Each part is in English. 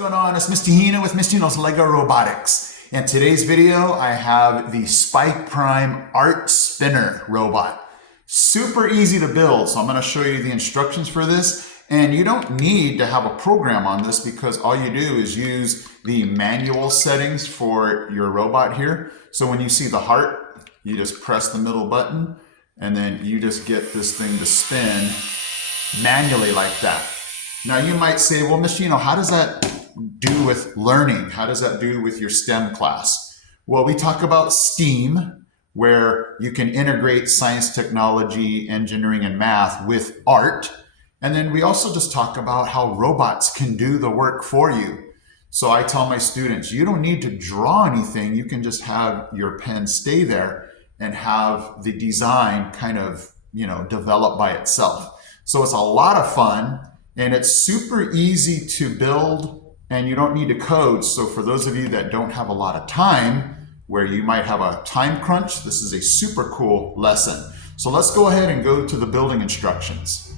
going on? It's Mr. Hino with Mr. Hino's Lego Robotics. In today's video, I have the Spike Prime Art Spinner robot. Super easy to build, so I'm going to show you the instructions for this. And you don't need to have a program on this because all you do is use the manual settings for your robot here. So when you see the heart, you just press the middle button and then you just get this thing to spin manually like that. Now you might say, well, Mr. Hino, how does that do with learning? How does that do with your STEM class? Well, we talk about STEAM, where you can integrate science, technology, engineering, and math with art. And then we also just talk about how robots can do the work for you. So I tell my students, you don't need to draw anything. You can just have your pen stay there and have the design kind of, develop by itself. So it's a lot of fun. And it's super easy to build and you don't need to code. So for those of you that don't have a lot of time, where you might have a time crunch, this is a super cool lesson. So let's go ahead and go to the building instructions.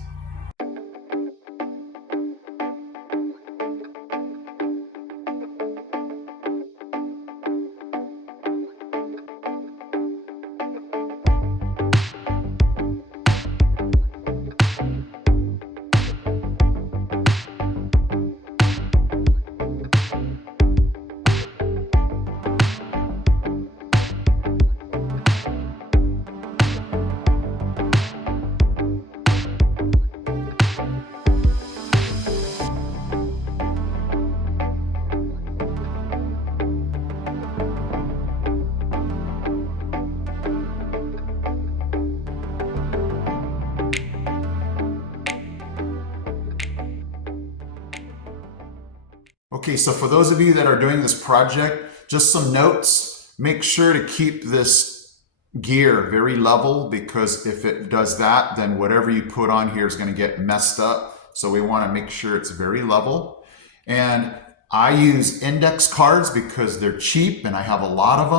Okay, so for those of you that are doing this project, just some notes. Make sure to keep this gear very level, because if it does that, then whatever you put on here is going to get messed up. So we want to make sure it's very level. And I use index cards because they're cheap and I have a lot of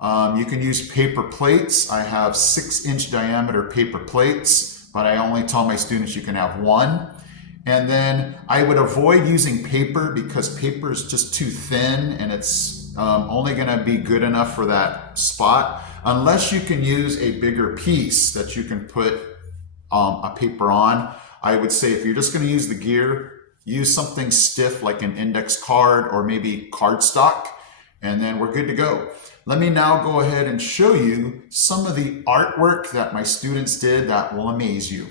them. You can use paper plates. I have 6-inch diameter paper plates, but I only tell my students you can have one. And then I would avoid using paper because paper is just too thin and it's only going to be good enough for that spot, unless you can use a bigger piece that you can put a paper on. I would say if you're just going to use the gear, use something stiff like an index card or maybe cardstock, and then we're good to go. Let me now go ahead and show you some of the artwork that my students did that will amaze you.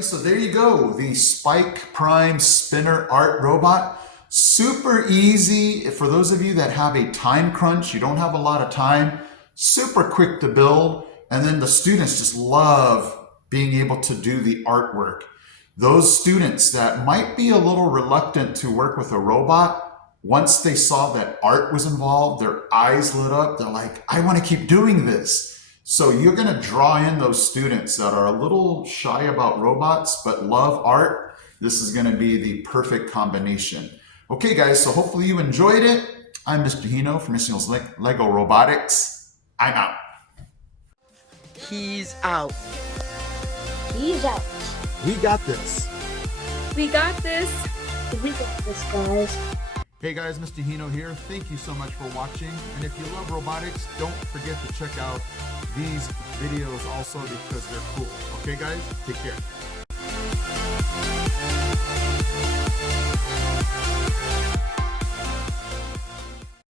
So there you go, the Spike Prime Spinner Art Robot. Super easy for those of you that have a time crunch, you don't have a lot of time, super quick to build, and then the students just love being able to do the artwork. Those students that might be a little reluctant to work with a robot, once they saw that art was involved, their eyes lit up, they're like, I want to keep doing this. So you're going to draw in those students that are a little shy about robots but love art. This is going to be the perfect combination. Okay guys, so hopefully you enjoyed it. I'm Mr. Hino from Mr. Hino's Lego Robotics. I'm out. He's out. He's out. We got this. We got this. We got this, guys. Hey guys, Mr. Hino here. Thank you so much for watching. And if you love robotics, don't forget to check out these videos also because they're cool. Okay guys, take care.